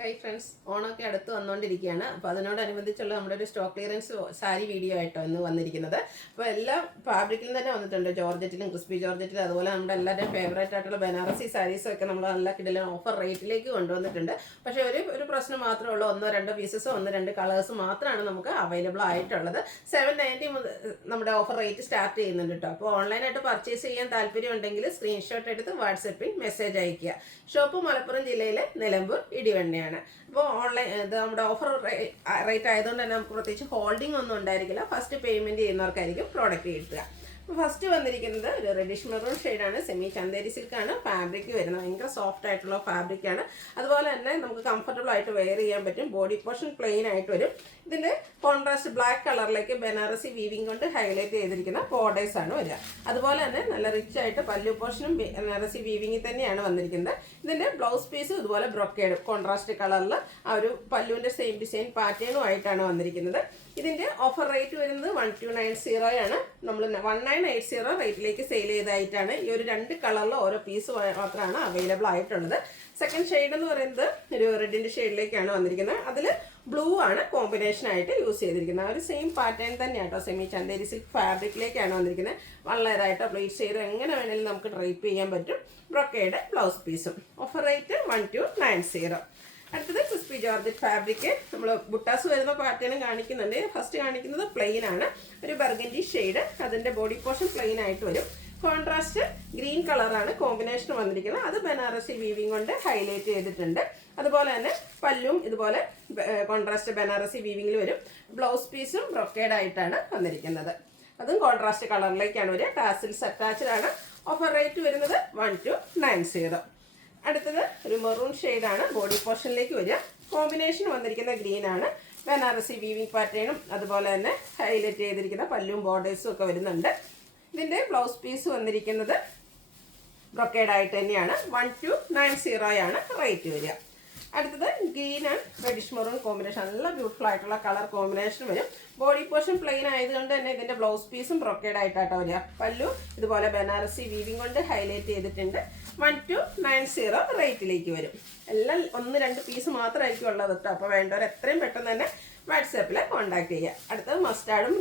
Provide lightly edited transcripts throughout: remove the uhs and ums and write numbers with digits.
Hi friends, ഓണമൊക്കെ അടുത്ത് വന്നുകൊണ്ടിരിക്കുകയാണ്. അപ്പോൾ അതിനോടനുബന്ധിച്ചുള്ള നമ്മുടെ ഒരു സ്റ്റോക്ക് ക്ലിയറൻസ് സാരി വീഡിയോ ആയിട്ടോ ഇന്ന് വന്നിരിക്കുന്നത്. അപ്പോൾ എല്ലാം ഫാബ്രിക്കിൽ തന്നെ വന്നിട്ടുണ്ട്, ജോർജറ്റിലും ക്രിസ്പി ജോർജറ്റിലും അതുപോലെ നമ്മുടെ എല്ലാവരുടെയും ഫേവറേറ്റ് ആയിട്ടുള്ള ബനാറസി സാരീസും ഒക്കെ നമ്മൾ നല്ല കിടലൻ ഓഫർ റേറ്റിലേക്ക് കൊണ്ടുവന്നിട്ടുണ്ട്. പക്ഷേ ഒരു പ്രശ്നം മാത്രമേ ഉള്ളൂ, ഒന്നോ രണ്ടോ പീസസോ രണ്ട് കളേഴ്സ് മാത്രമാണ് നമുക്ക് അവൈലബിൾ ആയിട്ടുള്ളത്. 790 മുതൽ നമ്മുടെ ഓഫർ റേറ്റ് സ്റ്റാർട്ട് ചെയ്യുന്നുണ്ട് കേട്ടോ. അപ്പോൾ ഓൺലൈനായിട്ട് പർച്ചേസ് ചെയ്യാൻ താല്പര്യം ഉണ്ടെങ്കിൽ സ്ക്രീൻഷോട്ട് എടുത്ത് വാട്സപ്പിൽ മെസ്സേജ് അയയ്ക്കുക. ഷോപ്പ് മലപ്പുറം ജില്ലയിലെ നിലമ്പൂർ ഇടിവണ്ണയാണ്. അപ്പോൾ ഓൺലൈൻ ഇത് നമ്മുടെ ഓഫർ റേറ്റ് ആയതുകൊണ്ട് തന്നെ നമുക്ക് പ്രത്യേകിച്ച് ഹോൾഡിംഗ് ഒന്നും ഉണ്ടായിരിക്കില്ല. ഫസ്റ്റ് പേയ്മെൻറ്റ് ചെയ്യുന്നവർക്കായിരിക്കും പ്രോഡക്റ്റ് കിട്ടുക. ഫസ്റ്റ് വന്നിരിക്കുന്നത് ഒരു റെഡിഷ് മെറൂൺ ഷെയ്ഡാണ്, സെമി ചന്തേരി സിൽക്കാണ് ഫാബ്രിക് വരുന്നത്. ഭയങ്കര സോഫ്റ്റ് ആയിട്ടുള്ള ഫാബ്രിക്കാണ്. അതുപോലെ തന്നെ നമുക്ക് കംഫർട്ടബിൾ ആയിട്ട് വെയർ ചെയ്യാൻ പറ്റും. ബോഡി പോർഷൻ പ്ലെയിൻ ആയിട്ട് വരും. ഇതിൻ്റെ കോൺട്രാസ്റ്റ് ബ്ലാക്ക് കളറിലേക്ക് ബനാറസി വീവിംഗ് കൊണ്ട് ഹൈലൈറ്റ് ചെയ്തിരിക്കുന്ന ബോർഡേഴ്സ് ആണ് വരിക. അതുപോലെ തന്നെ നല്ല റിച്ച് ആയിട്ട് പല്ലു പോർഷനും ബനാറസി വീവിംഗ് തന്നെയാണ് വന്നിരിക്കുന്നത്. ഇതിൻ്റെ ബ്ലൗസ് പീസും ഇതുപോലെ ബ്രൊക്കേഡ് കോൺട്രാസ്റ്റ് കളറിൽ ആ ഒരു പല്ലുവിൻ്റെ സെയിം ഡിസൈൻ പാറ്റേണും ആയിട്ടാണ് വന്നിരിക്കുന്നത്. ഇതിൻ്റെ ഓഫർ റേറ്റ് വരുന്നത് 1290 ആണ്. നമ്മൾ 1980 റേറ്റിലേക്ക് സെയിൽ ചെയ്തതായിട്ടാണ്. ഈ ഒരു രണ്ട് കളറിൽ ഓരോ പീസ് മാത്രമാണ് അവൈലബിൾ ആയിട്ടുള്ളത്. സെക്കൻഡ് ഷെയ്ഡ് എന്ന് പറയുന്നത് ഒരു റെഡിൻ്റെ ഷെയ്ഡിലേക്കാണ് വന്നിരിക്കുന്നത്. അതിൽ ബ്ലൂ ആണ് കോമ്പിനേഷൻ ആയിട്ട് യൂസ് ചെയ്തിരിക്കുന്നത്. ആ ഒരു സെയിം പാറ്റേൺ തന്നെയാണ് കേട്ടോ. സെമി ചന്തേരി സിൽക്ക് ഫാബ്രിക്കിലേക്കാണ് വന്നിരിക്കുന്നത്. വളരെയായിട്ടോ പ്ലേറ്റ് ചെയ്ത് എങ്ങനെ വേണമെങ്കിലും നമുക്ക് ഡ്രൈപ്പ് ചെയ്യാൻ പറ്റും. ബ്രൊക്കേഡ് ബ്ലൗസ് പീസും. Offer rate 1290. അടുത്തത് ക്രിസ്പി ജോർജറ്റ് ഫാബ്രിക്. നമ്മൾ ബുട്ടാസ് വരുന്ന പാറ്റേണും കാണിക്കുന്നുണ്ട്. ഫസ്റ്റ് കാണിക്കുന്നത് പ്ലെയിൻ ആണ്, ഒരു ബർഗൻഡി ഷെയ്ഡ്. അതിൻ്റെ ബോഡി പോർഷൻ പ്ലെയിൻ ആയിട്ട് വരും. കോൺട്രാസ്റ്റ് ഗ്രീൻ കളറാണ് കോമ്പിനേഷൻ വന്നിരിക്കുന്നത്. അത് ബനാറസി വീവിംഗ് കൊണ്ട് ഹൈലൈറ്റ് ചെയ്തിട്ടുണ്ട്. അതുപോലെ തന്നെ പല്ലും ഇതുപോലെ കോൺട്രാസ്റ്റ് ബനാറസി വീവിങ്ങിൽ വരും. ബ്ലൗസ് പീസും ബ്രൊക്കേഡ് ആയിട്ടാണ് വന്നിരിക്കുന്നത്. അതും കോൺട്രാസ്റ്റ് കളറിലേക്കാണ് വരിക. ടാസിൽസ് അറ്റാച്ച്ഡ് ആണ്. ഓഫർ റേറ്റ് വരുന്നത് 1290. അടുത്തത് ഒരു മെറൂൺ ഷെയ്ഡാണ്, ബോഡി പോർഷനിലേക്ക് വരിക. കോമ്പിനേഷൻ വന്നിരിക്കുന്ന ഗ്രീൻ ആണ്. ബനാറസി വീവിംഗ് പാറ്റേണും അതുപോലെ തന്നെ ഹൈലൈറ്റ് ചെയ്തിരിക്കുന്ന പല്ലും ബോർഡേഴ്സും ഒക്കെ വരുന്നുണ്ട്. ഇതിൻ്റെ ബ്ലൗസ് പീസ് വന്നിരിക്കുന്നത് ബ്രൊക്കേഡ് ആയിട്ട് തന്നെയാണ്. 1290 ആണ് റേറ്റ് വരിക. അടുത്തത് green and reddish maroon combination, നല്ല ബ്യൂട്ടിഫുൾ ആയിട്ടുള്ള കളർ കോമ്പിനേഷൻ വരും. ബോഡി പോർഷൻ പ്ലെയിൻ ആയതുകൊണ്ട് തന്നെ ഇതിൻ്റെ ബ്ലൗസ് പീസും ബ്രൊക്കേഡ് ആയിട്ടാട്ടോ വരിക. പല്ലു ഇതുപോലെ ബനാറസി വീവിംഗ് കൊണ്ട് ഹൈലൈറ്റ് ചെയ്തിട്ടുണ്ട്. 1290 റേറ്റിലേക്ക് വരും. എല്ലാം 1-2 പീസ് മാത്രമായിരിക്കും ഉള്ളത് കേട്ടോ. അപ്പോൾ വേണ്ടവർ എത്രയും പെട്ടെന്ന് തന്നെ വാട്സാപ്പിൽ കോൺടാക്ട് ചെയ്യുക. അടുത്തത് മസ്റ്റാർഡും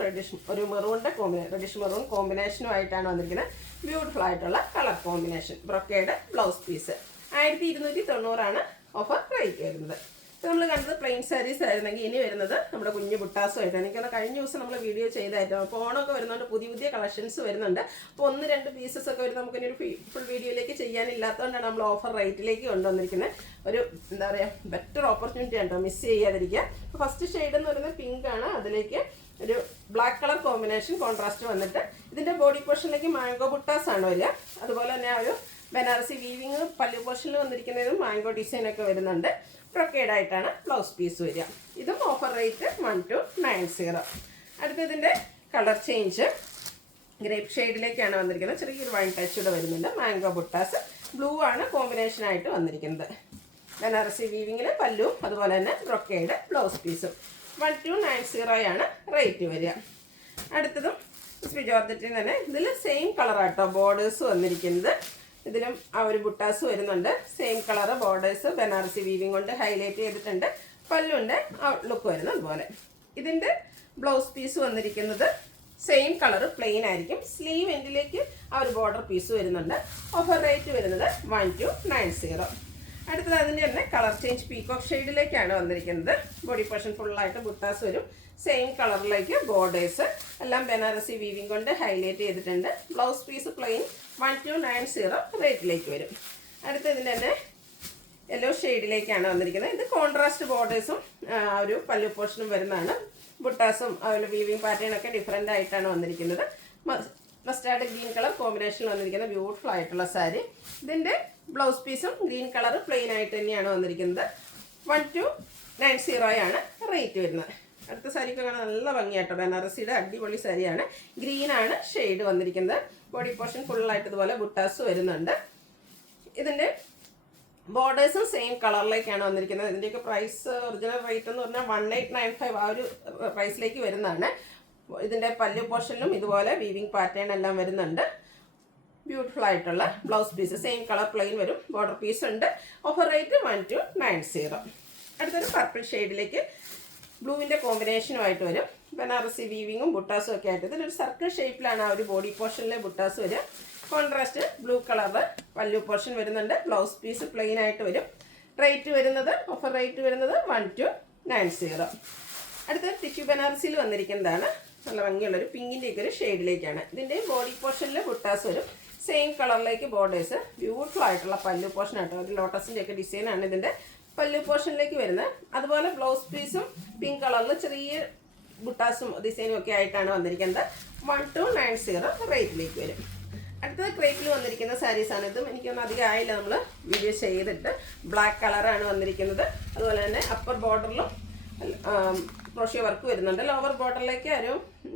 ഒരു മെറൂണിൻ്റെ റെഡിഷ് മെറൂൺ കോമ്പിനേഷനും ആയിട്ടാണ് വന്നിരിക്കുന്നത്. ബ്യൂട്ടിഫുൾ ആയിട്ടുള്ള colour combination. Brocade blouse piece. 1290 offer rate വരുന്നത്. ഇപ്പോൾ നമ്മൾ കണ്ടത് പ്ലെയിൻ സാരീസ് ആയിരുന്നെങ്കിൽ ഇനി വരുന്നത് നമ്മുടെ കുഞ്ഞു ബുട്ടാസുമായിട്ടാണ്. എനിക്കൊന്ന് കഴിഞ്ഞ ദിവസം നമ്മൾ വീഡിയോ ചെയ്തായിരുന്നു. അപ്പോൾ ഓണമൊക്കെ വരുന്നുണ്ട്, പുതിയ കളക്ഷൻസ് വരുന്നുണ്ട്. അപ്പോൾ 1-2 പീസസ് ഒക്കെ വരും. നമുക്കിനി ഒരു ഫുൾ വീഡിയോയിലേക്ക് ചെയ്യാനില്ലാത്തതുകൊണ്ടാണ് നമ്മൾ ഓഫർ റേറ്റിലേക്ക് കൊണ്ടുവന്നിരിക്കുന്നത്. ഒരു എന്താ പറയുക, ബെറ്റർ ഓപ്പർച്യൂണിറ്റി ആണ് കേട്ടോ, മിസ് ചെയ്യാതിരിക്കുക. അപ്പോൾ ഫസ്റ്റ് ഷെയ്ഡ് എന്ന് പറയുന്നത് പിങ്ക് ആണ്. അതിലേക്ക് ഒരു ബ്ലാക്ക് കളർ കോമ്പിനേഷൻ കോൺട്രാസ്റ്റ് വന്നിട്ട് ഇതിൻ്റെ ബോഡി പോർഷനിലേക്ക് മാംഗോ ബുട്ടാസ് ആണ് വരിക. അതുപോലെ തന്നെ ആ ഒരു ബനാറസി വീവിങ് പല്ലു പോർഷനിൽ വന്നിരിക്കുന്നതും മാംഗോ ഡിസൈനൊക്കെ വരുന്നുണ്ട്. ബ്രൊക്കേഡ് ആയിട്ടാണ് ബ്ലൗസ് പീസ് വരിക. ഇതും ഓഫർ റേറ്റ് 1290. അടുത്തതിൻ്റെ കളർ ചേഞ്ച് ഗ്രേപ്പ് ഷെയ്ഡിലേക്കാണ് വന്നിരിക്കുന്നത്. ചെറിയൊരു വൈൻ ടച്ച് കൂടെ വരുന്നുണ്ട്. മാംഗോ ബുട്ടാസ് ബ്ലൂ ആണ് കോമ്പിനേഷനായിട്ട് വന്നിരിക്കുന്നത്. ബനാറസി വീവിങ്ങിൽ പല്ലും അതുപോലെ തന്നെ ബ്രൊക്കേഡ് ബ്ലൗസ് പീസും. 1290 ആണ് റേറ്റ് വരിക. അടുത്തതും ക്രിസ്പി ജോർജറ്റിൽ തന്നെ ഇതിൽ സെയിം കളറാട്ടോ ബോർഡേഴ്സ് വന്നിരിക്കുന്നത്. ഇതിലും ആ ഒരു ബുട്ടാസ് വരുന്നുണ്ട്. Same colour borders Banarasi weaving കൊണ്ട് ഹൈലൈറ്റ് ചെയ്തിട്ടുണ്ട്. പല്ലുവിൻ്റെ ലുക്ക് വരുന്നത് അതുപോലെ. ഇതിൻ്റെ ബ്ലൗസ് പീസ് വന്നിരിക്കുന്നത് സെയിം കളറ് പ്ലെയിൻ ആയിരിക്കും. സ്ലീവ് എൻഡിലേക്ക് ആ ഒരു ബോർഡർ പീസ് വരുന്നുണ്ട്. ഓഫർ റേറ്റ് വരുന്നത് 1290. അടുത്തത് അതിൻ്റെ തന്നെ കളർ ചേഞ്ച് പീകോക്ക് ഷെയ്ഡിലേക്കാണ് വന്നിരിക്കുന്നത്. ബോഡി പോർഷൻ ഫുള്ളായിട്ട് ബുട്ടാസ് വരും. സെയിം കളറിലേക്ക് ബോർഡേഴ്സ് എല്ലാം ബനാറസി വീവിംഗ് കൊണ്ട് ഹൈലൈറ്റ് ചെയ്തിട്ടുണ്ട്. ബ്ലൗസ് പീസ് പ്ലെയിൻ 1290 റേറ്റിലേക്ക് വരും. അടുത്തതിൻ്റെ തന്നെ യെല്ലോ ഷെയ്ഡിലേക്കാണ് വന്നിരിക്കുന്നത്. ഇത് കോൺട്രാസ്റ്റ് ബോർഡേഴ്സും ഒരു പല്ലു പോർഷനും വരുന്നതാണ്. ബുട്ടാസും അതുപോലെ വീവിംഗ് പാറ്റേണൊക്കെ ഡിഫറെൻ്റ് ആയിട്ടാണ് വന്നിരിക്കുന്നത്. മസ്റ്റാർഡ് ഗ്രീൻ കളർ കോമ്പിനേഷനിൽ വന്നിരിക്കുന്ന ബ്യൂട്ടിഫുൾ ആയിട്ടുള്ള സാരി. ഇതിൻ്റെ ബ്ലൗസ് പീസും ഗ്രീൻ കളർ പ്ലെയിൻ ആയിട്ട് തന്നെയാണ് വന്നിരിക്കുന്നത്. 1290 ആണ് റേറ്റ് വരുന്നത്. അടുത്ത സാരിക്ക് കാണാൻ നല്ല ഭംഗിയായിട്ടോ. ബനാറസിയുടെ അടിപൊളി സാരിയാണ്. ഗ്രീൻ ആണ് ഷെയ്ഡ് വന്നിരിക്കുന്നത്. ബോഡി പോർഷൻ ഫുള്ളായിട്ട് ഇതുപോലെ ബുട്ടാസ് വരുന്നുണ്ട്. ഇതിൻ്റെ ബോർഡേഴ്സും സെയിം കളറിലേക്കാണ് വന്നിരിക്കുന്നത്. ഇതിൻ്റെയൊക്കെ പ്രൈസ് ഒറിജിനൽ റേറ്റ് എന്ന് പറഞ്ഞാൽ 1895 ആ ഒരു പ്രൈസിലേക്ക് വരുന്നതാണ്. ഇതിൻ്റെ പല്ലു പോർഷനിലും ഇതുപോലെ വീവിംഗ് പാറ്റേൺ എല്ലാം വരുന്നുണ്ട്. ബ്യൂട്ടിഫുൾ ആയിട്ടുള്ള blouse piece same colour plain വരും. ബോർഡർ പീസ് ഉണ്ട്. Offer rate 1290. അടുത്തൊരു പർപ്പിൾ ഷെയ്ഡിലേക്ക് ബ്ലൂവിൻ്റെ കോമ്പിനേഷനുമായിട്ട് വരും. ബനാറസി വീവിങ്ങും ബുട്ടാസും ഒക്കെ ആയിട്ട് ഇതിലൊരു സർക്കിൾ ഷേപ്പിലാണ് ആ ഒരു ബോഡി പോർഷനിലെ ബുട്ടാസ് വരിക. കോൺട്രാസ്റ്റ് ബ്ലൂ കളറ് പല്ലു പോർഷൻ വരുന്നുണ്ട്. ബ്ലൗസ് പീസ് പ്ലെയിൻ ആയിട്ട് വരും. റേറ്റ് വരുന്നത് ഓഫർ റേറ്റ് വരുന്നത് 1290. അടുത്ത ടിഷ്യൂ ബനാറസിയിൽ വന്നിരിക്കുന്നതാണ്. നല്ല ഭംഗിയുള്ളൊരു പിങ്കിൻ്റെയൊക്കെ ഒരു ഷെയ്ഡിലേക്കാണ്. ഇതിൻ്റെ ബോഡി പോർഷനിൽ ബുട്ടാസ് വരും. Same കളറിലേക്ക് borders. ബ്യൂട്ടിഫുൾ ആയിട്ടുള്ള പല്ലു പോർഷൻ ആട്ടോ. ഒരു ലോട്ടസിൻ്റെ ഒക്കെ ഡിസൈനാണ് ഇതിൻ്റെ പല്ലു പോർഷനിലേക്ക് വരുന്നത്. അതുപോലെ ബ്ലൗസ് പീസും പിങ്ക് കളറിൽ ചെറിയ ബുട്ടാസും ഡിസൈനും ഒക്കെ ആയിട്ടാണ് വന്നിരിക്കുന്നത്. 1290 റേറ്റിലേക്ക് വരും. അടുത്തത് ക്രേപ്പിൽ വന്നിരിക്കുന്ന സാരീസാണ്. ഇതും എനിക്കൊന്നും അധികം ആയില്ല നമ്മൾ വീഡിയോ ചെയ്തിട്ട്. ബ്ലാക്ക് കളറാണ് വന്നിരിക്കുന്നത്. അതുപോലെ തന്നെ അപ്പർ ബോർഡറിലും ക്രോഷ്യോ വർക്ക് വരുന്നുണ്ട്. ലോവർ ബോർഡറിലേക്ക് ഒരു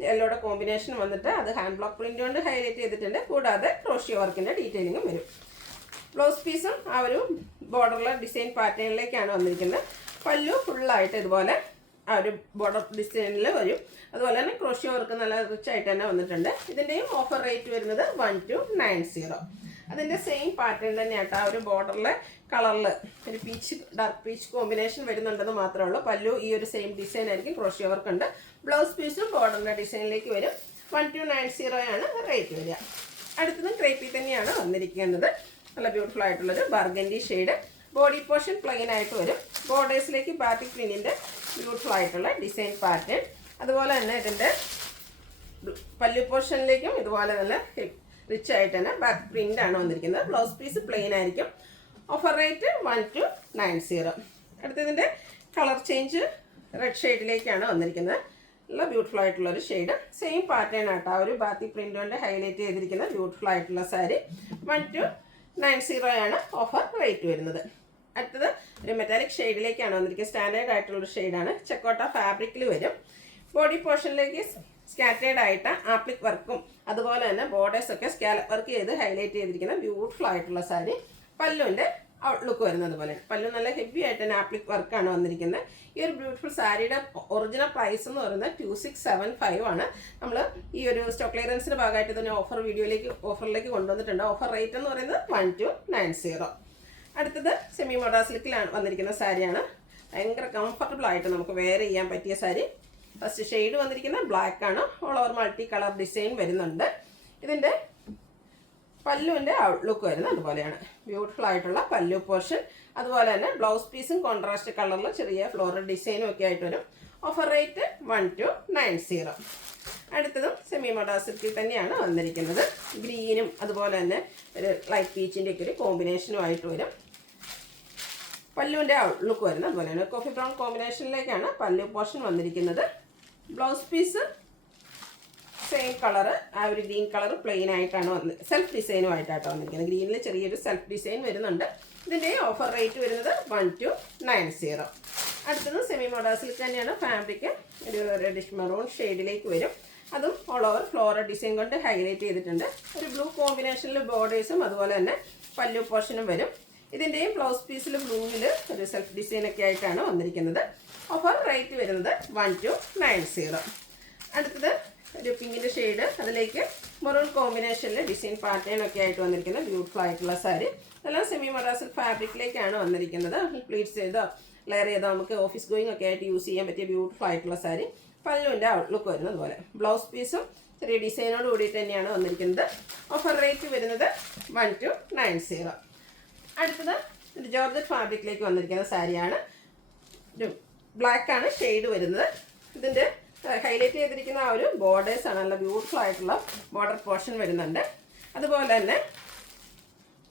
യെല്ലോയുടെ കോമ്പിനേഷൻ വന്നിട്ട് അത് ഹാൻഡ് ബ്ലോക്ക് പ്രിൻ്റ് കൊണ്ട് ഹൈലൈറ്റ് ചെയ്തിട്ടുണ്ട്. കൂടാതെ ക്രോഷ്യോ വർക്കിൻ്റെ ഡീറ്റെയിലിങ്ങും വരും. ബ്ലൗസ് പീസും ആ ഒരു ബോർഡറിലെ ഡിസൈൻ പാറ്റേണിലേക്കാണ് വന്നിരിക്കുന്നത്. പല്ലു ഫുള്ളായിട്ട് ഇതുപോലെ ആ ഒരു ബോർഡർ ഡിസൈനിൽ വരും. അതുപോലെ തന്നെ ക്രോഷ്യോ വർക്ക് നല്ല റിച്ച് ആയിട്ട് തന്നെ വന്നിട്ടുണ്ട്. ഇതിൻ്റെയും ഓഫർ റേറ്റ് വരുന്നത് 1290. അതിൻ്റെ സെയിം പാറ്റേൺ തന്നെയാട്ടോ. ആ ഒരു ബോർഡറിലെ കളറിൽ ഒരു പീച്ച് ഡാർക്ക് പീച്ച് കോമ്പിനേഷൻ വരുന്നുണ്ടെന്ന് മാത്രമേ ഉള്ളൂ. പല്ലു ഈ ഒരു സെയിം ഡിസൈൻ ആയിരിക്കും. ക്രോഷ്യോ വർക്ക് ഉണ്ട്. ബ്ലൗസ് പീസും ബോർഡറിൻ്റെ ഡിസൈനിലേക്ക് വരും. 1290 ആണ് റേറ്റ് വരിക. അടുത്തതും ക്രേപ്പിൽ തന്നെയാണ് വന്നിരിക്കുന്നത്. നല്ല ബ്യൂട്ടിഫുൾ ആയിട്ടുള്ളൊരു burgundy shade. Body portion plain ആയിട്ട് വരും. ബോർഡേഴ്സിലേക്ക് ബാറ്റിക് പ്രിന്റിൻ്റെ ബ്യൂട്ടിഫുൾ ആയിട്ടുള്ള ഡിസൈൻ പാറ്റേൺ. അതുപോലെ തന്നെ ഇതിൻ്റെ പല്ലു പോർഷനിലേക്കും ഇതുപോലെ നല്ല റിച്ച് ആയിട്ട് തന്നെ ബാക്ക് പ്രിൻ്റ് ആണ് വന്നിരിക്കുന്നത്. ബ്ലൗസ് പീസ് പ്ലെയിൻ ആയിരിക്കും. Offer rate 1290. അടുത്തതിൻ്റെ കളർ ചേഞ്ച് റെഡ് ഷെയ്ഡിലേക്കാണ് വന്നിരിക്കുന്നത്. നല്ല ബ്യൂട്ടിഫുൾ ആയിട്ടുള്ളൊരു ഷെയ്ഡ്. സെയിം പാറ്റേൺ ആട്ടോ. ആ ഒരു ബാത്തിക് പ്രിൻ്റ് കൊണ്ട് ഹൈലൈറ്റ് ചെയ്തിരിക്കുന്ന ബ്യൂട്ടിഫുൾ ആയിട്ടുള്ള സാരി. 1290 ആണ് ഓഫർ റേറ്റ് വരുന്നത്. അടുത്തത് ഒരു മെറ്റാലിക് ഷെയ്ഡിലേക്കാണ് വന്നിരിക്കുന്നത്. സ്റ്റാൻഡേർഡ് ആയിട്ടുള്ളൊരു ഷെയ്ഡാണ്. ചെക്കോട്ട ഫാബ്രിക്കിൽ വരും. ബോഡി പോർഷനിലേക്ക് സ്കാറ്റേർഡ് ആയിട്ട് ആപ്ലിക് വർക്കും അതുപോലെ തന്നെ ബോർഡേഴ്സൊക്കെ സ്കാലപ്പ് വർക്ക് ചെയ്ത് ഹൈലൈറ്റ് ചെയ്തിരിക്കുന്ന ബ്യൂട്ടിഫുൾ ആയിട്ടുള്ള സാരി. പല്ലുവിൻ്റെ ഔട്ട്ലുക്ക് വരുന്നത് പോലെ പല്ലു നല്ല ഹെവി ആയിട്ട് തന്നെ ആപ്ലിക് വർക്കാണ് വന്നിരിക്കുന്നത്. ഈ ഒരു ബ്യൂട്ടിഫുൾ സാരിയുടെ ഒറിജിനൽ പ്രൈസ് എന്ന് പറയുന്നത് 2675 ആണ്. നമ്മൾ ഈ ഒരു സ്റ്റോക്ക് ക്ലിയറൻസിൻ്റെ ഭാഗമായിട്ട് തന്നെ ഓഫറിലേക്ക് കൊണ്ടുവന്നിട്ടുണ്ട്. ഓഫർ റേറ്റ് എന്ന് പറയുന്നത് 1290. അടുത്തത് സെമി മോഡ സിൽക്കിലാണ് വന്നിരിക്കുന്ന സാരിയാണ്. ഭയങ്കര കംഫർട്ടബിൾ ആയിട്ട് നമുക്ക് വെയർ ചെയ്യാൻ പറ്റിയ സാരി. ഫസ്റ്റ് ഷെയ്ഡ് വന്നിരിക്കുന്നത് ബ്ലാക്ക് ആണ്. All over multi colour design വരുന്നുണ്ട്. ഇതിൻ്റെ പല്ലുവിൻ്റെ ഔട്ട്ലുക്ക് വരുന്നത് അതുപോലെയാണ്. ബ്യൂട്ടിഫുൾ ആയിട്ടുള്ള പല്ലു പോർഷൻ. അതുപോലെ തന്നെ ബ്ലൗസ് പീസും കോൺട്രാസ്റ്റ് കളറിൽ ചെറിയ ഫ്ലോറൽ ഡിസൈനും ഒക്കെ ആയിട്ട് വരും. Offer rate 1290. അടുത്തതും സെമി മോഡ സിൽക്കിൽ തന്നെയാണ് വന്നിരിക്കുന്നത്. ഗ്രീനും അതുപോലെ തന്നെ ഒരു ലൈറ്റ് പീച്ചിൻ്റെ ഒക്കെ ഒരു കോമ്പിനേഷനും ആയിട്ട് വരും. പല്ലുവിൻ്റെ ഔട്ട്ലുക്ക് വരുന്നത് അതുപോലെയാണ്. കോഫി ബ്രൗൺ കോമ്പിനേഷനിലേക്കാണ് പല്ലു പോർഷൻ വന്നിരിക്കുന്നത്. ബ്ലൗസ് പീസ് സെയിം കളറ് ആ ഒരു ഗ്രീൻ കളർ പ്ലെയിൻ ആയിട്ടാണ് സെൽഫ് ഡിസൈനുമായിട്ടാണ് വന്നിരിക്കുന്നത്. ഗ്രീനിൽ ചെറിയൊരു സെൽഫ് ഡിസൈൻ വരുന്നുണ്ട്. ഇതിൻ്റെ ഓഫർ റേറ്റ് വരുന്നത് 1290. അടുത്തത് സെമി മോഡ സിൽക്ക് തന്നെയാണ്. ഫാബ്രിക് ഒരു റെഡിഷ് മെറൂൺ ഷെയ്ഡിലേക്ക് വരും. അതും ഓൾ ഓവർ ഫ്ലോറൽ ഡിസൈൻ കൊണ്ട് ഹൈലൈറ്റ് ചെയ്തിട്ടുണ്ട്. ഒരു ബ്ലൂ കോമ്പിനേഷനിൽ ബോർഡേഴ്സും അതുപോലെ തന്നെ പല്ലു പോർഷനും വരും. ഇതിൻ്റെയും ബ്ലൗസ് പീസിൽ ബ്ലൂവിൽ ഒരു സെൽഫ് ഡിസൈനൊക്കെ ആയിട്ടാണ് വന്നിരിക്കുന്നത്. ഓഫർ റേറ്റ് വരുന്നത് 1290. അടുത്തത് ഒരു പിങ്കിൻ്റെ ഷെയ്ഡ്. അതിലേക്ക് മെറൂൺ കോമ്പിനേഷനിൽ ഡിസൈൻ പാറ്റേൺ ഒക്കെ ആയിട്ട് വന്നിരിക്കുന്ന ബ്യൂട്ടിഫുൾ ആയിട്ടുള്ള സാരി. ഇതെല്ലാം സെമി മൊറാസിൽ ഫാബ്രിക്കിലേക്കാണ് വന്നിരിക്കുന്നത്. പ്ലീറ്റ്സ് ചെയ്തോ ലെയർ ചെയ്തോ നമുക്ക് ഓഫീസ് ഗോയിങ് ഒക്കെ ആയിട്ട് യൂസ് ചെയ്യാൻ പറ്റിയ ബ്യൂട്ടിഫുൾ ആയിട്ടുള്ള സാരി. പല്ലുവിൻ്റെ ഔട്ട്ലുക്ക് വരുന്നത് പോലെ ബ്ലൗസ് പീസും ചെറിയ ഡിസൈനോട് കൂടിയിട്ട് തന്നെയാണ് വന്നിരിക്കുന്നത്. ഓഫർ റേറ്റ് വരുന്നത് 1290. അടുത്തത് ഒരു ജോർജറ്റ് ഫാബ്രിക്കിലേക്ക് വന്നിരിക്കുന്ന സാരിയാണ്. ഒരു ബ്ലാക്ക് ആണ് ഷെയ്ഡ് വരുന്നത്. ഇതിൻ്റെ ഹൈലൈറ്റ് ചെയ്തിരിക്കുന്ന ആ ഒരു ബോർഡേഴ്സാണ്. നല്ല ബ്യൂട്ടിഫുൾ ആയിട്ടുള്ള ബോർഡർ പോർഷൻ വരുന്നുണ്ട്. അതുപോലെ തന്നെ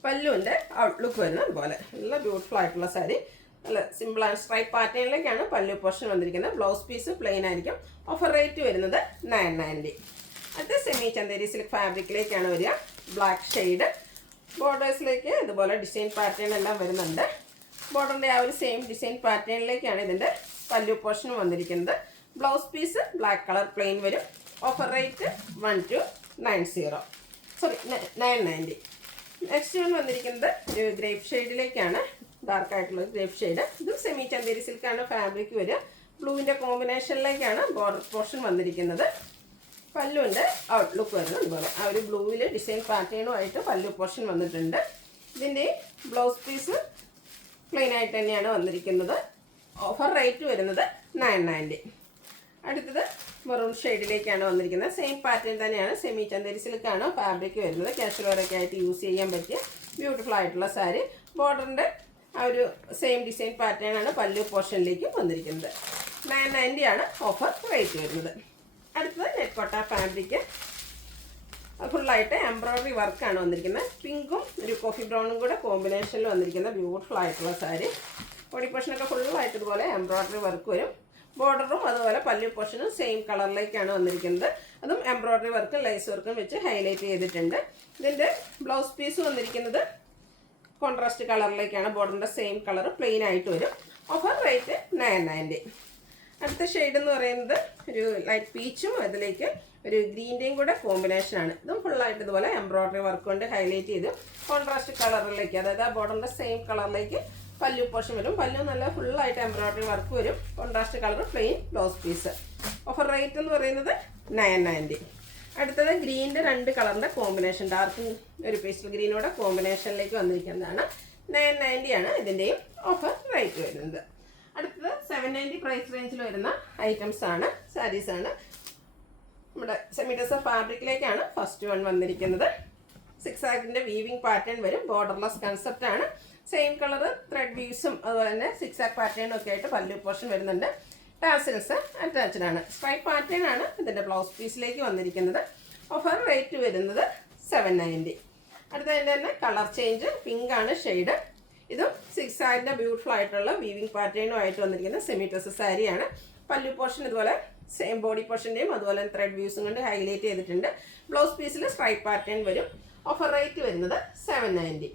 പല്ലുവിൻ്റെ ഔട്ട്ലുക്ക് വരുന്നത് അതുപോലെ നല്ല ബ്യൂട്ടിഫുൾ ആയിട്ടുള്ള സാരി. നല്ല സിമ്പിൾ ആൻഡ് സ്ട്രൈപ്പ് പാറ്റേണിലേക്കാണ് പല്ലു പോർഷൻ വന്നിരിക്കുന്നത്. ബ്ലൗസ് പീസ് പ്ലെയിൻ ആയിരിക്കും. ഓഫർ റേറ്റ് വരുന്നത് 990. അടുത്ത സെമി ചന്തേരി സിൽക്ക് ഫാബ്രിക്കിലേക്കാണ് വരിക. Black shade. ബോർഡേഴ്സിലേക്ക് ഇതുപോലെ ഡിസൈൻ പാറ്റേൺ എല്ലാം വരുന്നുണ്ട്. ബോർഡറിൻ്റെ ആ ഒരു സെയിം ഡിസൈൻ പാറ്റേണിലേക്കാണ് ഇതിൻ്റെ പല്ലു പോർഷൻ വന്നിരിക്കുന്നത്. Blouse piece black colour plain വരും. Offer rate 990. നെക്സ്റ്റ് വന്നിരിക്കുന്നത് ഒരു ഗ്രേപ്പ് ഷെയ്ഡിലേക്കാണ്. ഡാർക്ക് ആയിട്ടുള്ള ഗ്രേപ്പ് ഷെയ്ഡ്. ഇതും സെമി ചന്തേരി സിൽക്കാണ് ഫാബ്രിക് വരിക. ബ്ലൂവിൻ്റെ കോമ്പിനേഷനിലേക്കാണ് ബോർഡർ പോർഷൻ വന്നിരിക്കുന്നത്. പല്ലുവിൻ്റെ ഔട്ട്ലുക്ക് വരുന്നത് അതുപോലെ ആ ഒരു ബ്ലൂവിൽ ഡിസൈൻ പാറ്റേണുമായിട്ട് പല്ലു പോർഷൻ വന്നിട്ടുണ്ട്. ഇതിൻ്റെ ബ്ലൗസ് പീസ് പ്ലെയിൻ ആയിട്ട് തന്നെയാണ് വന്നിരിക്കുന്നത്. ഓഫർ റേറ്റ് വരുന്നത് 990. അടുത്തത് മെറൂൺ ഷെയ്ഡിലേക്കാണ് വന്നിരിക്കുന്നത്. സെയിം പാറ്റേൺ തന്നെയാണ്, സെമി ചന്ദേരി സിൽക്കാണ് ഫാബ്രിക് വരുന്നത്. കാഷ്വൽ വെയറൊക്കെ ആയിട്ട് യൂസ് ചെയ്യാൻ പറ്റിയ ബ്യൂട്ടിഫുൾ ആയിട്ടുള്ള സാരി. ബോർഡറിൻ്റെ ആ ഒരു സെയിം ഡിസൈൻ പാറ്റേൺ ആണ് പല്ലു പോർഷനിലേക്ക് വന്നിരിക്കുന്നത്. 990 ആണ് ഓഫർ റേറ്റ് വരുന്നത്. അടുത്തത് നെറ്റ് കോട്ട ഫാബ്രിക്, ഫുള്ളായിട്ട് എംബ്രോയ്ഡറി വർക്കാണ് വന്നിരിക്കുന്നത്. പിങ്കും ഒരു കോഫി ബ്രൗണും കൂടെ കോമ്പിനേഷനിൽ വന്നിരിക്കുന്ന ബ്യൂട്ടിഫുൾ ആയിട്ടുള്ള സാരി. ബോഡി പോർഷനൊക്കെ ഫുള്ളായിട്ട് ഇതുപോലെ എംബ്രോയ്ഡറി വർക്ക് വരും. ബോർഡറും അതുപോലെ പല്ലു പോർഷനും സെയിം കളറിലേക്കാണ് വന്നിരിക്കുന്നത്. അതും എംബ്രോയ്ഡറി വർക്കും ലൈസ് വർക്കും വെച്ച് ഹൈലൈറ്റ് ചെയ്തിട്ടുണ്ട്. ഇതിൻ്റെ ബ്ലൗസ് പീസ് വന്നിരിക്കുന്നത് കോൺട്രാസ്റ്റ് കളറിലേക്കാണ്. ബോർഡറിൻ്റെ സെയിം കളർ പ്ലെയിൻ ആയിട്ട് വരും. Offer rate 990. അടുത്ത ഷെയ്ഡ് എന്ന് പറയുന്നത് ഒരു ലൈറ്റ് പീച്ചും അതിലേക്ക് ഒരു ഗ്രീൻ്റെയും കൂടെ കോമ്പിനേഷനാണ്. ഇതും ഫുള്ളായിട്ട് ഇതുപോലെ എംബ്രോയ്ഡറി വർക്ക് കൊണ്ട് ഹൈലൈറ്റ് ചെയ്ത് കോൺട്രാസ്റ്റ് കളറിലേക്ക്, അതായത് ആ ബോർഡറിൻ്റെ സെയിം കളറിലേക്ക് പല്ലു പോർഷൻ വരും. പല്ലു നല്ല ഫുള്ളായിട്ട് എംബ്രോയ്ഡറി വർക്ക് വരും. Contrast colour plain blouse piece. Offer rate എന്ന് പറയുന്നത് 990. അടുത്തത് ഗ്രീനിൻ്റെ 2 കളറിൻ്റെ കോമ്പിനേഷൻ, ഡാർക്ക് ഒരു പേസ്റ്റൽ ഗ്രീനോടെ കോമ്പിനേഷനിലേക്ക് വന്നിരിക്കുന്നതാണ്. 990 ആണ് ഇതിൻ്റെയും ഓഫർ റേറ്റ് വരുന്നത്. അടുത്തത് 790 പ്രൈസ് റേഞ്ചിൽ വരുന്ന ഐറ്റംസ് ആണ്, സാരീസാണ്. നമ്മുടെ സെമിറ്റസ ഫാബ്രിക്കിലേക്കാണ് ഫസ്റ്റ് വൺ വന്നിരിക്കുന്നത്. 6 ആക്ടിൻ്റെ വീവിങ് പാറ്റേൺ വരും. ബോർഡർലെസ് കൺസെപ്റ്റ് ആണ്. സെയിം കളർ ത്രെഡ് വീവ്സും അതുപോലെ തന്നെ 6 ആക്ക് പാറ്റേണും ഒക്കെ ആയിട്ട് പല്ലു പോർഷൻ വരുന്നുണ്ട്. ടാസിൽസ് അറ്റാച്ച്ഡ് ആണ്. സ്ട്രൈപ്പ് പാറ്റേൺ ആണ് ഇതിൻ്റെ ബ്ലൗസ് പീസിലേക്ക് വന്നിരിക്കുന്നത്. ഓഫർ റേറ്റ് വരുന്നത് 790. അടുത്തതിൻ്റെ തന്നെ കളർ ചേഞ്ച്, പിങ്ക് ആണ് ഷെയ്ഡ്. ഇതും 6 ആക്കിൻ്റെ ബ്യൂട്ടിഫുൾ ആയിട്ടുള്ള വീവിങ് പാറ്റേണും ആയിട്ട് വന്നിരിക്കുന്ന സെമിറ്റസ് സാരിയാണ്. പല്ലു പോർഷൻ ഇതുപോലെ സെയിം ബോഡി പോർഷൻ്റെയും അതുപോലെ ത്രെഡ് വ്യൂസും കൊണ്ട് ഹൈലൈറ്റ് ചെയ്തിട്ടുണ്ട്. ബ്ലൗസ് പീസിൽ സ്ട്രൈപ്പ് പാറ്റേൺ വരും. ഓഫർ റേറ്റ് വരുന്നത് 790.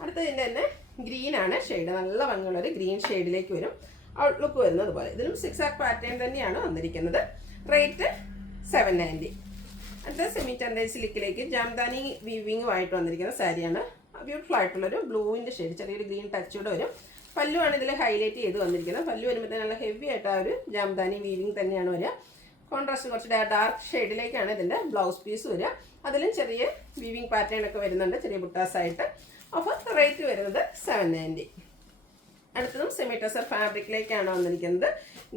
അടുത്തതിൻ്റെ തന്നെ ഗ്രീൻ ആണ് ഷെയ്ഡ്, നല്ല ഭംഗിയുള്ളൊരു ഗ്രീൻ ഷെയ്ഡിലേക്ക് വരും. ഔട്ട്ലുക്ക് വരുന്നത് പോലെ ഇതിലും 6 ആക്ക് പാറ്റേൺ തന്നെയാണ് വന്നിരിക്കുന്നത്. റേറ്റ് 790. അടുത്ത സെമി ചന്ദേരി സിൽക്കിലേക്ക് ജാംദാനി വീവിങ്ങുമായിട്ട് വന്നിരിക്കുന്ന സാരിയാണ്. ബ്യൂട്ടിഫുൾ ആയിട്ടുള്ളൊരു ബ്ലൂവിൻ്റെ ഷെയ്ഡ്, ചെറിയൊരു ഗ്രീൻ ടച്ചൂടെ വരും. പല്ലുവാണ് ഇതിൽ ഹൈലൈറ്റ് ചെയ്ത് വന്നിരിക്കുന്നത്. പല്ലു വരുമ്പോൾ നല്ല ഹെവി ആയിട്ട് ആ ഒരു ജാംദാനി വീവിങ് തന്നെയാണ് വരിക. കോൺട്രാസ്റ്റ് കുറച്ച് ഡാർക്ക് ഷെയ്ഡിലേക്കാണ് ഇതിൻ്റെ ബ്ലൗസ് പീസ് വരിക. അതിലും ചെറിയ വീവിങ് പാറ്റേൺ ഒക്കെ വരുന്നുണ്ട്, ചെറിയ ബുട്ടാസായിട്ട്. അപ്പോൾ റേറ്റ് വരുന്നത് 790. അടുത്തതും സെമി ടസർ ഫാബ്രിക്കിലേക്കാണ് വന്നിരിക്കുന്നത്.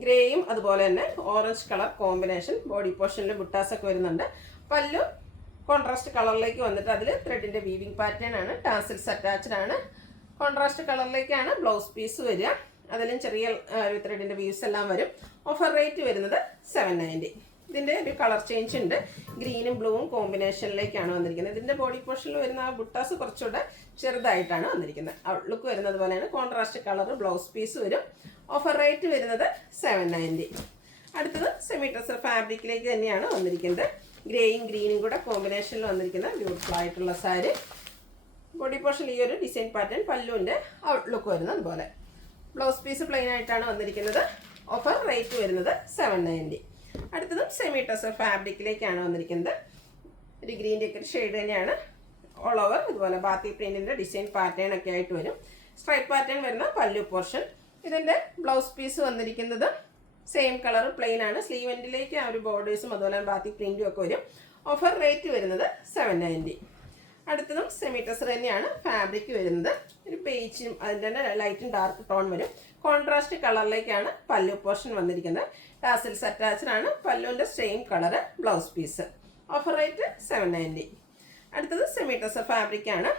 ഗ്രേയും അതുപോലെ തന്നെ ഓറഞ്ച് കളർ കോമ്പിനേഷൻ. ബോഡി പോർഷനിൽ ബുട്ടാസൊക്കെ വരുന്നുണ്ട്. പല്ലു കോൺട്രാസ്റ്റ് കളറിലേക്ക് വന്നിട്ട് അതിൽ ത്രെഡിൻ്റെ വീവിങ് പാറ്റേൺ ആണ്. ടാസിൽസ് അറ്റാച്ച്ഡ് ആണ്. കോൺട്രാസ്റ്റ് കളറിലേക്കാണ് ബ്ലൗസ് പീസ് വരിക. അതിലും ചെറിയ ഒരു ത്രെഡിൻ്റെ വീവ്സ് എല്ലാം വരും. ഓഫർ റേറ്റ് വരുന്നത് 790. ഇതിൻ്റെ ഒരു കളർ ചേഞ്ച് ഉണ്ട്, ഗ്രീനും ബ്ലൂവും കോമ്പിനേഷനിലേക്കാണ് വന്നിരിക്കുന്നത്. ഇതിൻ്റെ ബോഡി പോർഷനിൽ വരുന്ന ആ ബുട്ടാസ് കുറച്ചുകൂടെ ചെറുതായിട്ടാണ് വന്നിരിക്കുന്നത്. ഔട്ട്ലുക്ക് വരുന്നത് പോലെയാണ്. കോൺട്രാസ്റ്റ് കളർ ബ്ലൗസ് പീസ് വരും. ഓഫർ റേറ്റ് വരുന്നത് 790. അടുത്തത് സെമി ടസർ ഫാബ്രിക്കിലേക്ക് തന്നെയാണ് വന്നിരിക്കുന്നത്. ഗ്രേയും ഗ്രീനും കൂടെ കോമ്പിനേഷനിൽ വന്നിരിക്കുന്ന ബ്യൂട്ടിഫുൾ ആയിട്ടുള്ള സാരി. ബോഡി പോർഷൻ ഈ ഒരു ഡിസൈൻ പാറ്റേൺ, പല്ലുവിൻ്റെ ഔട്ട്ലുക്ക് വരുന്നത് പോലെ. ബ്ലൗസ് പീസ് പ്ലെയിൻ ആയിട്ടാണ് വന്നിരിക്കുന്നത്. ഓഫർ റേറ്റ് വരുന്നത് 790. അടുത്തതും സെമി ടസർ ഫാബ്രിക്കിലേക്കാണ് വന്നിരിക്കുന്നത്. ഒരു ഗ്രീൻ്റെ ഒക്കെ ഷെയ്ഡ് തന്നെയാണ്. ഓൾ ഓവർ ഇതുപോലെ ബാത്തി പ്രിൻറ്റിൻ്റെ ഡിസൈൻ പാറ്റേൺ ഒക്കെ ആയിട്ട് വരും. സ്ട്രൈപ്പ് പാറ്റേൺ വരുന്ന പല്ലു പോർഷൻ. ഇതിൻ്റെ ബ്ലൗസ് പീസ് വന്നിരിക്കുന്നത് സെയിം കളർ പ്ലെയിൻ ആണ്. സ്ലീവ് എൻഡിലേക്ക് ആ ഒരു ബോർഡേഴ്സും അതുപോലെ ബാത്തി പ്രിൻറ്റും ഒക്കെ വരും. ഓഫർ റേറ്റ് വരുന്നത് 790. അടുത്തതും സെമി ടസർ തന്നെയാണ് ഫാബ്രിക് വരുന്നത്. ഒരു പേജും അതിൻ്റെ തന്നെ ലൈറ്റും ഡാർക്ക് ടോൺ വരും. കോൺട്രാസ്റ്റ് കളറിലേക്കാണ് പല്ലു പോർഷൻ വന്നിരിക്കുന്നത്. ടാസിൽസ് അറ്റാച്ച്ഡ് ആണ്. പല്ലുവിൻ്റെ same colour blouse piece. Offer rate 790. അടുത്തത് സെമി ടസർ ഫാബ്രിക്കാണ്.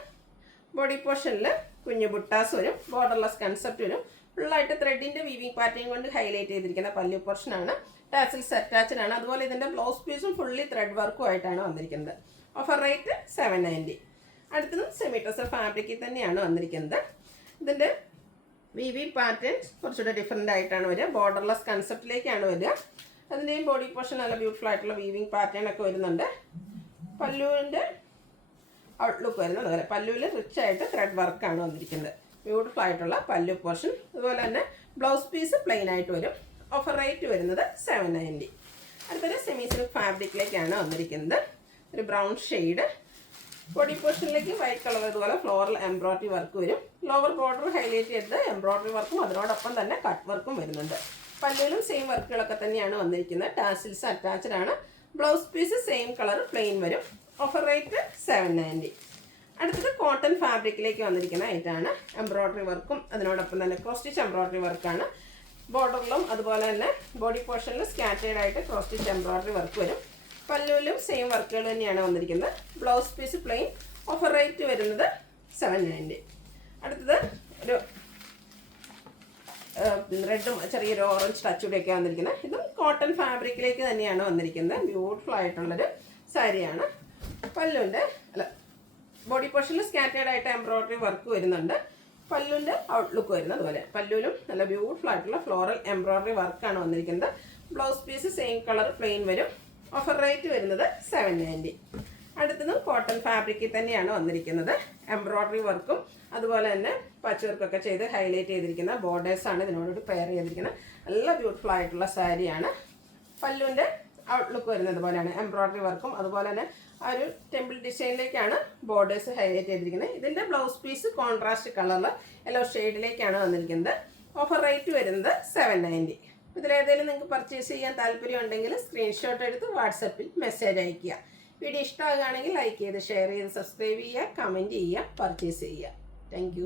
ബോഡി പോർഷനിൽ കുഞ്ഞു ബുട്ടാസ് വരും. ബോർഡർലെസ് കൺസെപ്റ്റ് വരും. ഫുള്ളായിട്ട് ത്രെഡിൻ്റെ വീവിങ് പാറ്റേൺ കൊണ്ട് ഹൈലൈറ്റ് ചെയ്തിരിക്കുന്ന പല്ലു പോർഷനാണ്. ടാസിൽസ് അറ്റാച്ച്ഡ് ആണ്. അതുപോലെ ഇതിൻ്റെ ബ്ലൗസ് പീസും ഫുള്ളി ത്രെഡ് വർക്കും ആയിട്ടാണ് വന്നിരിക്കുന്നത്. Offer rate 790. അടുത്തതും സെമി ടസർ ഫാബ്രിക്കിൽ തന്നെയാണ് വന്നിരിക്കുന്നത്. ഇതിൻ്റെ വീവിങ് പാറ്റേൺ കുറച്ചുകൂടെ ഡിഫറെൻ്റ് ആയിട്ടാണ് വരിക. ബോർഡർലെസ് കൺസെപ്റ്റിലേക്കാണ് വരിക. അതിൻ്റെയും ബോഡി പോർഷൻ നല്ല ബ്യൂട്ടിഫുൾ ആയിട്ടുള്ള വീവിങ് പാറ്റേൺ ഒക്കെ വരുന്നുണ്ട്. പല്ലുവിൻ്റെ ഔട്ട്ലുക്ക് വരുന്നത് അതുപോലെ പല്ലുവിൽ റിച്ച് ആയിട്ട് ത്രെഡ് വർക്കാണ് വന്നിരിക്കുന്നത്. ബ്യൂട്ടിഫുൾ ആയിട്ടുള്ള പല്ലു പോർഷൻ. അതുപോലെ തന്നെ ബ്ലൗസ് പീസ് പ്ലെയിൻ ആയിട്ട് വരും. ഓഫർ റേറ്റ് വരുന്നത് 790. അടുത്തൊരു സെമി സിൽക്ക് ഫാബ്രിക്കിലേക്കാണ് വന്നിരിക്കുന്നത്. ഒരു ബ്രൗൺ ഷെയ്ഡ്. ബോഡി പോർഷനിലേക്ക് വൈറ്റ് കളർ ഇതുപോലെ ഫ്ലോറൽ എംബ്രോയ്ഡറി വർക്ക് വരും. ലോവർ ബോർഡർ ഹൈലൈറ്റ് ചെയ്ത് എംബ്രോയ്ഡറി വർക്കും അതിനോടൊപ്പം തന്നെ കട്ട് വർക്കും വരുന്നുണ്ട്. പല്ലുവിലും സെയിം വർക്കുകളൊക്കെ തന്നെയാണ് വന്നിരിക്കുന്നത്. ടാസിൽസ് അറ്റാച്ച്ഡ് ആണ്. Blouse piece same colour plain വരും. Offer rate 790. അടുത്തത് കോട്ടൺ ഫാബ്രിക്കിലേക്ക് വന്നിരിക്കുന്ന ഐറ്റാണ്. എംബ്രോയ്ഡറി വർക്കും അതിനോടൊപ്പം തന്നെ ക്രോസ് സ്റ്റിച്ച് എംബ്രോയ്ഡറി വർക്കാണ്. ബോർഡറിലും അതുപോലെ തന്നെ ബോഡി പോർഷനിൽ സ്കാറ്റേഡ് ആയിട്ട് ക്രോസ് സ്റ്റിച്ച് എംബ്രോയിഡറി വർക്ക് വരും. പല്ലുവിലും സെയിം വർക്കുകൾ തന്നെയാണ് വന്നിരിക്കുന്നത്. Blouse piece plain. Offer rate വരുന്നത് 790. അടുത്തത് ഒരു റെഡും ചെറിയൊരു ഓറഞ്ച് ടച്ചൂടെയൊക്കെ വന്നിരിക്കുന്നത്. ഇതും കോട്ടൺ ഫാബ്രിക്കിലേക്ക് തന്നെയാണ് വന്നിരിക്കുന്നത്. ബ്യൂട്ടിഫുൾ ആയിട്ടുള്ളൊരു സാരിയാണ്. പല്ലുവിൻ്റെ ബോഡി പോർഷനിൽ സ്കാറ്റേഡ് ആയിട്ട് എംബ്രോയിഡറി വർക്ക് വരുന്നുണ്ട്. പല്ലുവിൻ്റെ ഔട്ട്ലുക്ക് വരുന്നത് അതുപോലെ. പല്ലുവിലും നല്ല ബ്യൂട്ടിഫുൾ ആയിട്ടുള്ള ഫ്ലോറൽ എംബ്രോയിഡറി വർക്കാണ് വന്നിരിക്കുന്നത്. Blouse piece same colour plain വരും. ഓഫർ റേറ്റ് വരുന്നത് 790. അടുത്തതും കോട്ടൺ ഫാബ്രിക്കിൽ തന്നെയാണ് വന്നിരിക്കുന്നത്. എംബ്രോയിഡറി വർക്കും അതുപോലെ തന്നെ പച്ച് വർക്കൊക്കെ ചെയ്ത് ഹൈലൈറ്റ് ചെയ്തിരിക്കുന്ന ബോർഡേഴ്സാണ് ഇതിനോട് പെയർ ചെയ്തിരിക്കുന്നത്. നല്ല ബ്യൂട്ടിഫുൾ ആയിട്ടുള്ള സാരിയാണ്. പല്ലുവിൻ്റെ ഔട്ട്ലുക്ക് വരുന്നത് പോലെയാണ്. എംബ്രോയിഡറി വർക്കും അതുപോലെ തന്നെ ആ ഒരു ടെമ്പിൾ ഡിസൈനിലേക്കാണ് ബോർഡേഴ്സ് ഹൈലൈറ്റ് ചെയ്തിരിക്കുന്നത്. ഇതിൻ്റെ ബ്ലൗസ് പീസ് കോൺട്രാസ്റ്റ് കളറിൽ യെല്ലോ ഷെയ്ഡിലേക്കാണ് വന്നിരിക്കുന്നത്. ഓഫർ റേറ്റ് വരുന്നത് 790. ഇതിലേതെങ്കിലും നിങ്ങൾക്ക് പർച്ചേസ് ചെയ്യാൻ താല്പര്യം ഉണ്ടെങ്കിൽ സ്ക്രീൻഷോട്ട് എടുത്ത് വാട്സപ്പിൽ മെസ്സേജ് അയയ്ക്കുക. വീഡിയോ ഇഷ്ടമാകുകയാണെങ്കിൽ ലൈക്ക് ചെയ്ത് ഷെയർ ചെയ്ത് സബ്സ്ക്രൈബ് ചെയ്യുക, കമൻറ്റ് ചെയ്യുക, പർച്ചേസ് ചെയ്യുക. താങ്ക്